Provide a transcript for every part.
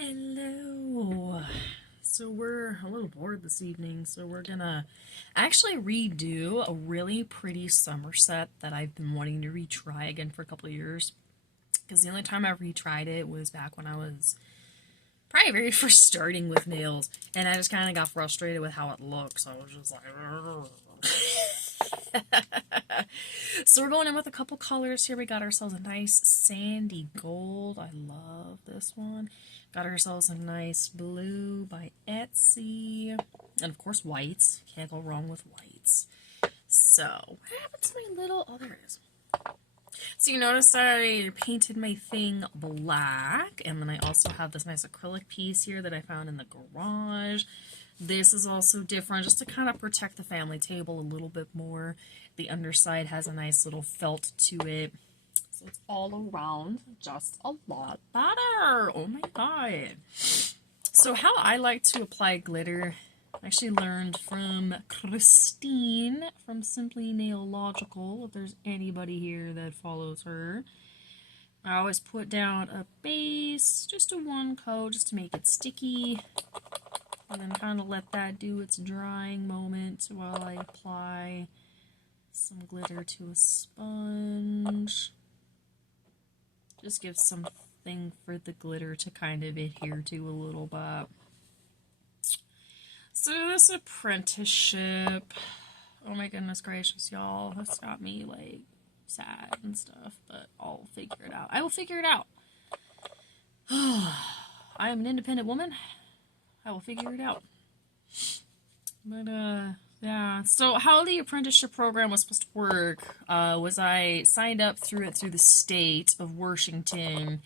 Hello. So we're a little bored this evening, so we're gonna actually redo a really pretty summer set that I've been wanting to retry again for a couple of years. Because the only time I retried it was back when I was probably very first starting with nails, and I just kind of got frustrated with how it looks. So I was just like, so we're going in with a couple colors here. We got ourselves a nice sandy gold. I love this one. Got ourselves a nice blue by Etsy. And of course whites. Can't go wrong with whites. So, what happened to my little... Oh, there it is. So you notice I painted my thing black. And then I also have this nice acrylic piece here that I found in the garage. This is also different, just to kind of protect the family table a little bit more. The underside has a nice little felt to it. So it's all around just a lot better. Oh my god. So how I like to apply glitter, I actually learned from Christine from Simply Nailogical, if there's anybody here that follows her. I always put down a base, just a one coat, just to make it sticky. And then kind of let that do its drying moment while I apply some glitter to a sponge. Just gives something for the glitter to kind of adhere to a little bit. So this apprenticeship, oh my goodness gracious, y'all, that's got me like sad and stuff, but I'll figure it out. I will figure it out. I am an independent woman. I will figure it out. But, yeah. So how the apprenticeship program was supposed to work was I signed up through the state of Washington,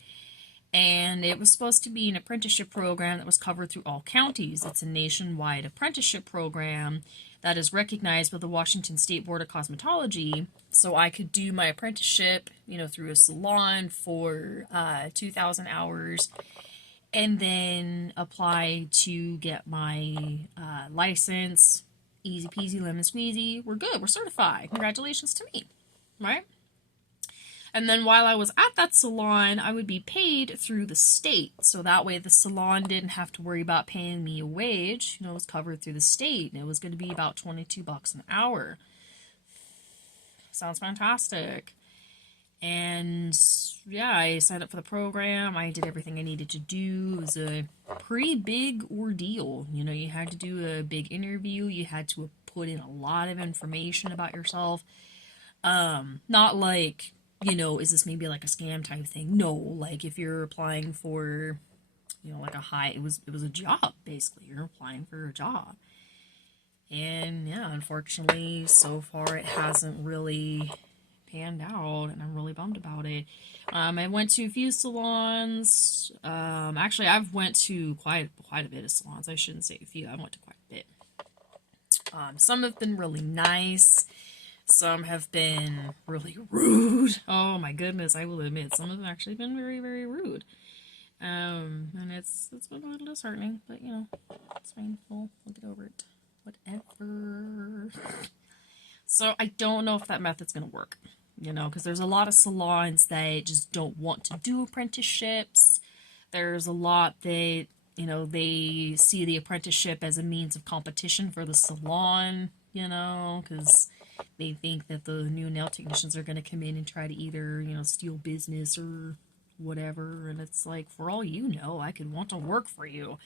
and it was supposed to be an apprenticeship program that was covered through all counties. It's a nationwide apprenticeship program that is recognized by the Washington State Board of Cosmetology. So I could do my apprenticeship, through a salon for 2,000 hours, and then apply to get my license. Easy peasy, lemon squeezy. We're good. We're certified. Congratulations to me. Right? And then while I was at that salon, I would be paid through the state. So that way the salon didn't have to worry about paying me a wage. It was covered through the state. And it was going to be about $22 an hour. Sounds fantastic. And yeah, I signed up for the program. I did everything I needed to do. It was a pretty big ordeal. You had to do a big interview. You had to put in a lot of information about yourself. Not like, is this maybe like a scam type thing? No, like if you're applying for, like it was a job, basically. You're applying for a job. And yeah, unfortunately, so far it hasn't really panned out, and I'm really bummed about it. I went to a few salons. Actually, I've went to quite a bit of salons. I shouldn't say a few. I went to quite a bit. Some have been really nice. Some have been really rude. Oh my goodness, I will admit, some have actually been very, very rude. And it's been a little disheartening, but it's fine. We'll get over it. Whatever. So I don't know if that method's gonna work. Because there's a lot of salons that just don't want to do apprenticeships. There's a lot that, they see the apprenticeship as a means of competition for the salon, because they think that the new nail technicians are going to come in and try to either, steal business or whatever. And it's like, for all you know, I could want to work for you.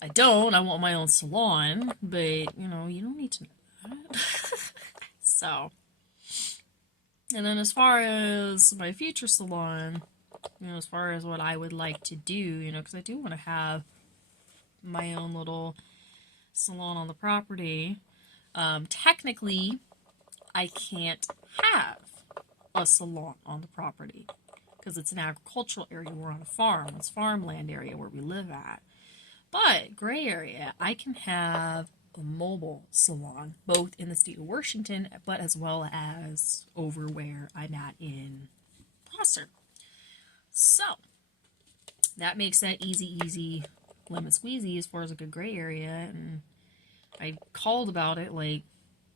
I don't. I want my own salon, but, you don't need to know that. So... And then as far as my future salon, as far as what I would like to do, because I do want to have my own little salon on the property. Technically, I can't have a salon on the property because it's an agricultural area. We're on a farm. It's farmland area where we live at. But gray area, I can have a mobile salon, both in the state of Washington, but as well as over where I'm at in Prosser. So, that makes that easy lemon squeezy as far as a good gray area, and I called about it like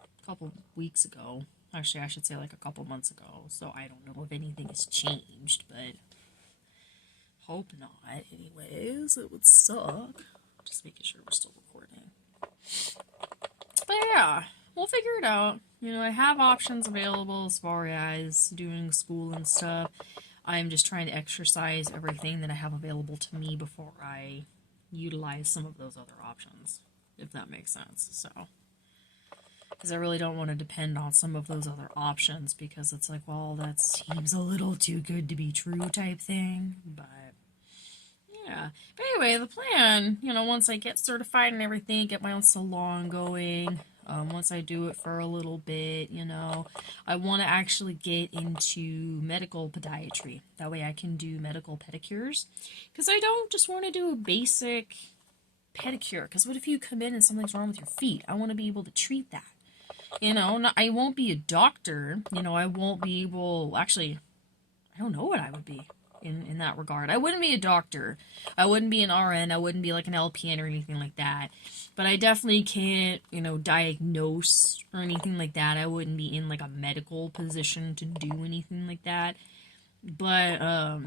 a couple weeks ago. Actually, I should say like a couple months ago, so I don't know if anything has changed, but Hope not, anyways. It would suck. Just making sure we're still recording. But yeah, we'll figure it out. You know, I have options available as far as doing school and stuff. I'm just trying to exercise everything that I have available to me before I utilize some of those other options, if that makes sense. So, because I really don't want to depend on some of those other options, because it's like, well, that seems a little too good to be true type thing. But yeah. But anyway, the plan, you know, once I get certified and everything, get my own salon going, once I do it for a little bit, you know, I want to actually get into medical podiatry. That way I can do medical pedicures. Because I don't just want to do a basic pedicure. Because what if you come in and something's wrong with your feet? I want to be able to treat that. You know, I won't be a doctor. You know, I won't be able... Actually, I don't know what I would be in that regard. I wouldn't be a doctor. I wouldn't be an RN. I wouldn't be like an LPN or anything like that. But I definitely can't, you know, diagnose or anything like that. I wouldn't be in like a medical position to do anything like that. But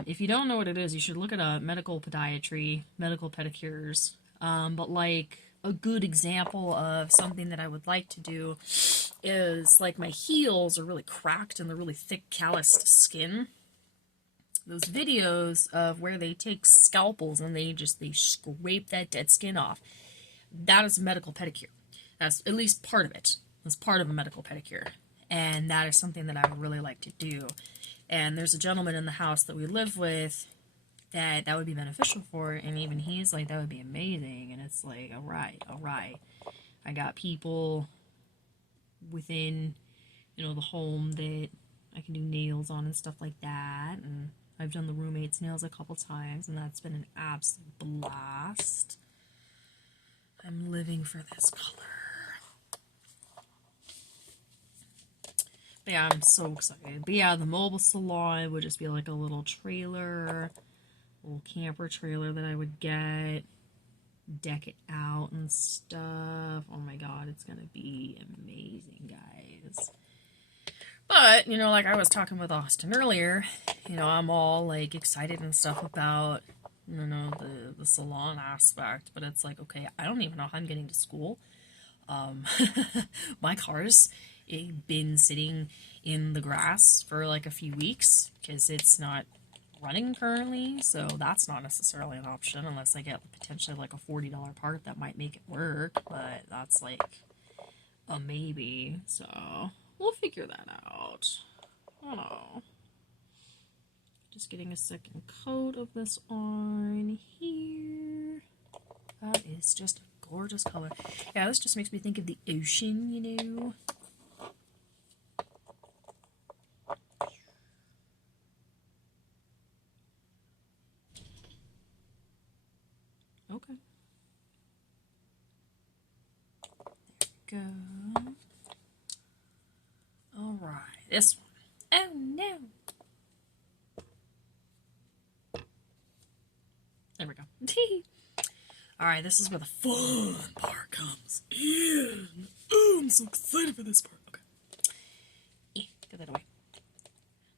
if you don't know what it is, you should look at a medical podiatry, medical pedicures. But like a good example of something that I would like to do is like my heels are really cracked and they're really thick calloused skin. Those videos of where they take scalpels and they scrape that dead skin off. That is a medical pedicure. That's at least part of it. That's part of a medical pedicure. And that is something that I would really like to do. And there's a gentleman in the house that we live with that would be beneficial for, and even he's like, that would be amazing. And it's like, all right. I got people within, you know, the home that I can do nails on and stuff like that. And I've done the roommate's nails a couple times, and that's been an absolute blast. I'm living for this color. But yeah, I'm so excited. But yeah, the mobile salon would just be like a little trailer, little camper trailer that I would get, deck it out and stuff. Oh my god, it's gonna be amazing, guys. But, you know, like I was talking with Austin earlier, you know, I'm all like excited and stuff about, you know, the salon aspect, but it's like, okay, I don't even know how I'm getting to school. My car's been sitting in the grass for like a few weeks because it's not running currently, so that's not necessarily an option unless I get potentially like a $40 part that might make it work, but that's like a maybe, so we'll figure that out. I don't know. Just getting a second coat of this on here. That is just a gorgeous color. Yeah, this just makes me think of the ocean, you know. Okay. There we go. Alright, this one. Oh no! There we go. Alright, this is where the fun part comes in. Oh, I'm so excited for this part. Okay. Get that away.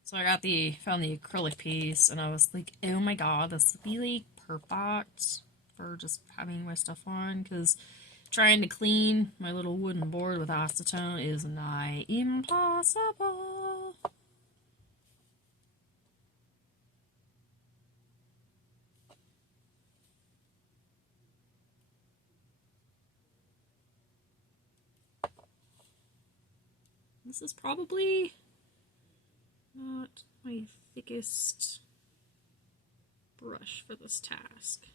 So I found the acrylic piece, and I was like, oh my god, this would be like perfect for just having my stuff on, because trying to clean my little wooden board with acetone is nigh impossible. This is probably not my thickest brush for this task.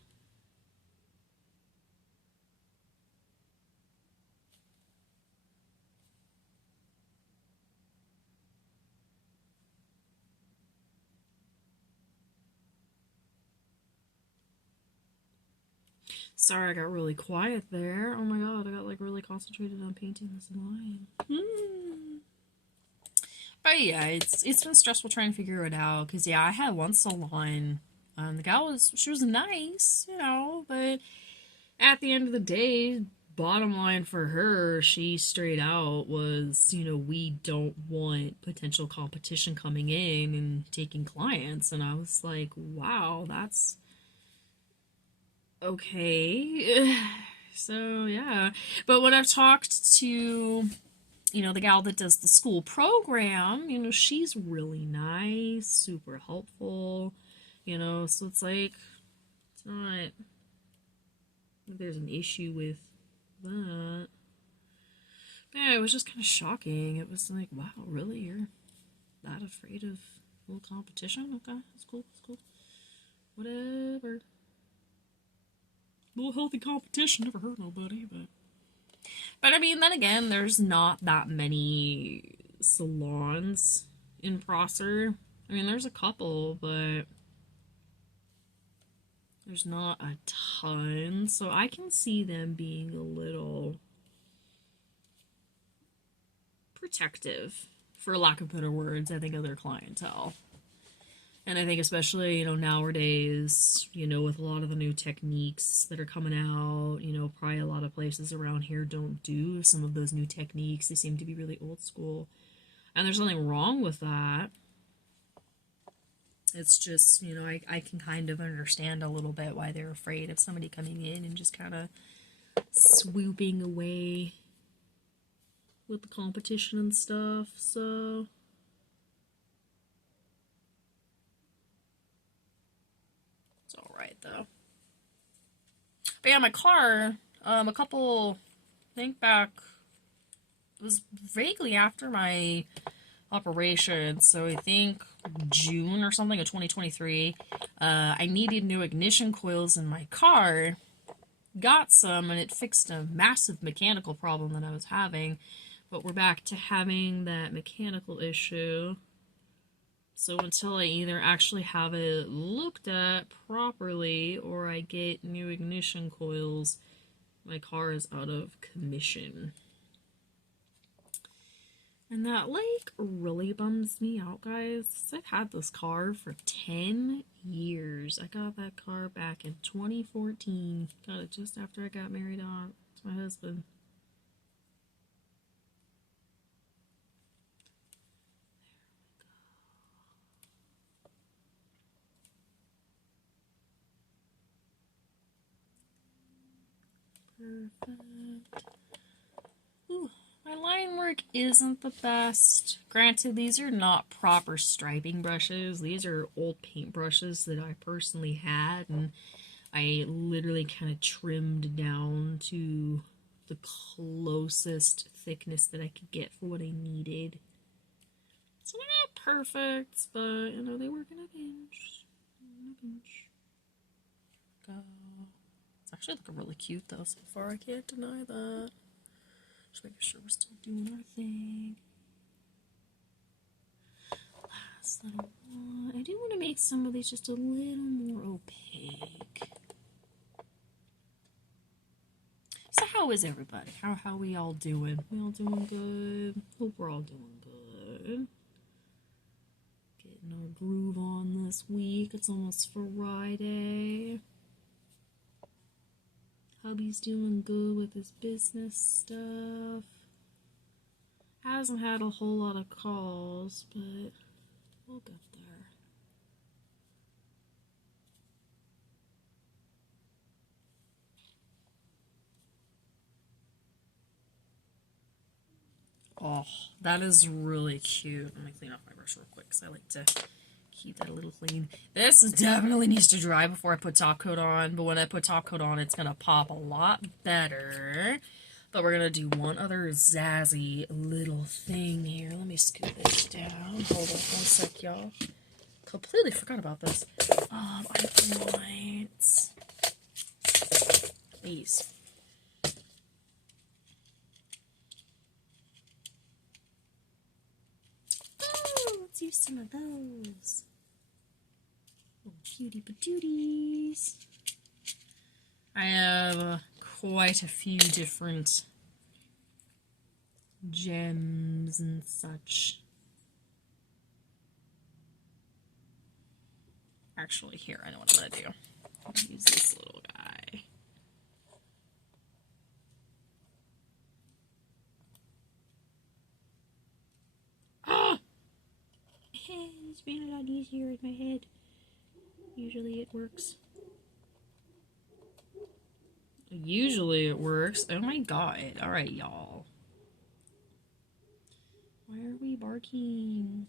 Sorry, I got really quiet there. Oh my god, I got like really concentrated on painting this line. But yeah, it's been stressful trying to figure it out, because yeah, I had one salon, the gal she was nice, you know, but at the end of the day, bottom line for her, she straight out was, we don't want potential competition coming in and taking clients. And I was like, wow, that's okay. So, yeah. But when I've talked to, the gal that does the school program, she's really nice, super helpful, so it's like, it's not, there's an issue with that. Yeah, it was just kind of shocking. It was like, wow, really? You're that afraid of a little competition? Okay, that's cool, that's cool. Whatever. A little healthy competition never hurt nobody, but I mean, then again, there's not that many salons in Prosser. I mean, there's a couple, but there's not a ton. So I can see them being a little protective, for lack of better words, I think, of their clientele. And I think especially, nowadays, with a lot of the new techniques that are coming out, probably a lot of places around here don't do some of those new techniques. They seem to be really old school. And there's nothing wrong with that. It's just, I can kind of understand a little bit why they're afraid of somebody coming in and just kind of swooping away with the competition and stuff, so... It's alright, though. But yeah, my car, think back, it was vaguely after my operation, so I think June or something of 2023, I needed new ignition coils in my car, got some, and it fixed a massive mechanical problem that I was having, but we're back to having that mechanical issue. So until I either actually have it looked at properly or I get new ignition coils, my car is out of commission. And that, like, really bums me out, guys. I've had this car for 10 years. I got that car back in 2014. Got it just after I got married to my husband. Perfect. Ooh, my line work isn't the best. Granted, these are not proper striping brushes. These are old paint brushes that I personally had, and I literally kind of trimmed down to the closest thickness that I could get for what I needed. So they're not perfect, but, they work in a pinch. Go. It's actually looking really cute, though, so far. I can't deny that. Just making sure we're still doing our thing. Last little one. I do want to make some of these just a little more opaque. So how is everybody? How we all doing? We all doing good? Hope we're all doing good. Getting our groove on this week. It's almost Friday. Hubby's doing good with his business stuff. Hasn't had a whole lot of calls, but we'll get there. Oh, that is really cute. Let me clean off my brush real quick because I like to keep that a little clean. This definitely needs to dry before I put top coat on, but when I put top coat on, it's going to pop a lot better. But we're going to do one other zazzy little thing here. Let me scoot this down. Hold on 1 sec, y'all. Completely forgot about this. I might... Please. Let's use some of those. Little cutie patooties. I have quite a few different gems and such. Actually, here, I know what I'm going to do. I'm going to use this little guy. it's been a lot easier in my head. Usually it works. Usually it works. Oh my god. Alright, y'all. Why are we barking?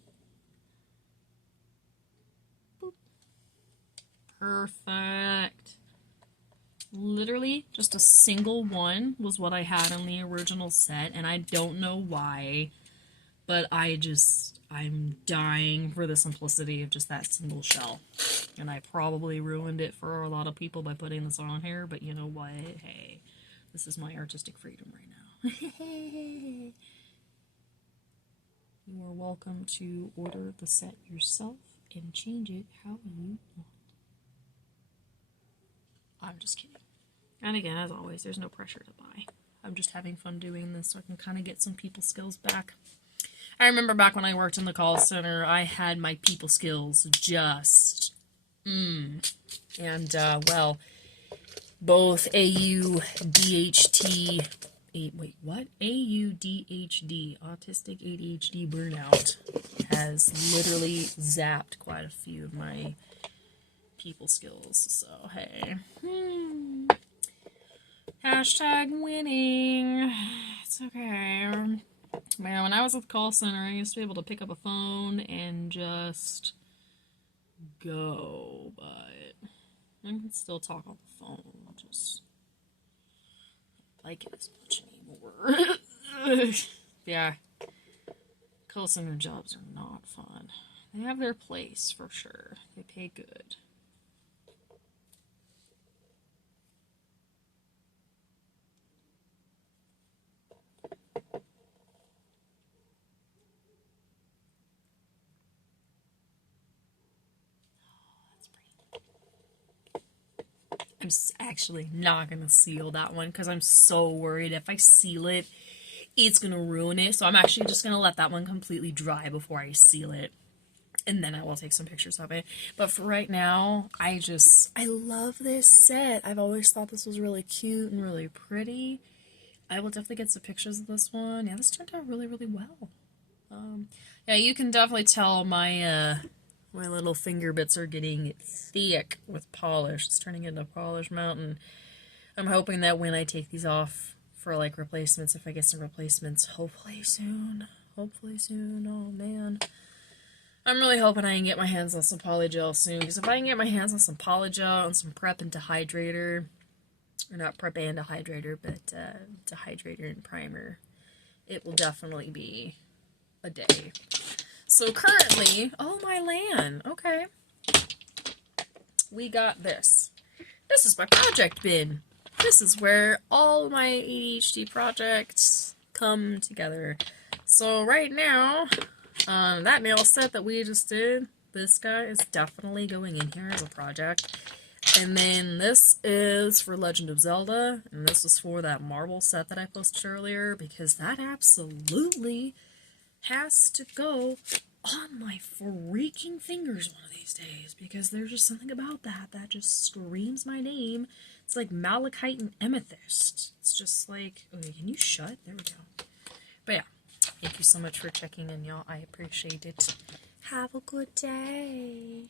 Boop. Perfect. Literally just a single one was what I had on the original set, and I don't know why, but I'm dying for the simplicity of just that single shell. And I probably ruined it for a lot of people by putting this on here, but you know what? Hey, this is my artistic freedom right now. You are welcome to order the set yourself and change it how you want. I'm just kidding. And again, as always, there's no pressure to buy. I'm just having fun doing this so I can kind of get some people skills back. I remember back when I worked in the call center, I had my people skills just, And, well, both AUDHD, AUDHD, Autistic ADHD Burnout, has literally zapped quite a few of my people skills, so hey. Hashtag winning. It's okay. Man, when I was at the call center, I used to be able to pick up a phone and just go, but I can still talk on the phone. Just don't like it as much anymore. Yeah, call center jobs are not fun. They have their place for sure. They pay good. I'm actually not going to seal that one because I'm so worried if I seal it, it's going to ruin it. So I'm actually just going to let that one completely dry before I seal it. And then I will take some pictures of it. But for right now, I love this set. I've always thought this was really cute and really pretty. I will definitely get some pictures of this one. Yeah, this turned out really, really well. Yeah, you can definitely tell my my little finger bits are getting thick with polish. It's turning into a polish mountain. I'm hoping that when I take these off for like replacements, if I get some replacements, hopefully soon. Hopefully soon. Oh man. I'm really hoping I can get my hands on some polygel soon, because if I can get my hands on some polygel and some prep and dehydrator, or not prep and dehydrator, but dehydrator and primer, it will definitely be a day. So currently, oh my land, okay, we got this. This is my project bin. This is where all my ADHD projects come together. So right now, that nail set that we just did, this guy is definitely going in here as a project. And then this is for Legend of Zelda, and this is for that marble set that I posted earlier, because that absolutely has to go on my freaking fingers one of these days, because there's just something about that just screams my name. It's like malachite and amethyst. It's just like, okay, can you shut? There we go. But yeah, thank you so much for checking in, y'all. I appreciate it. Have a good day.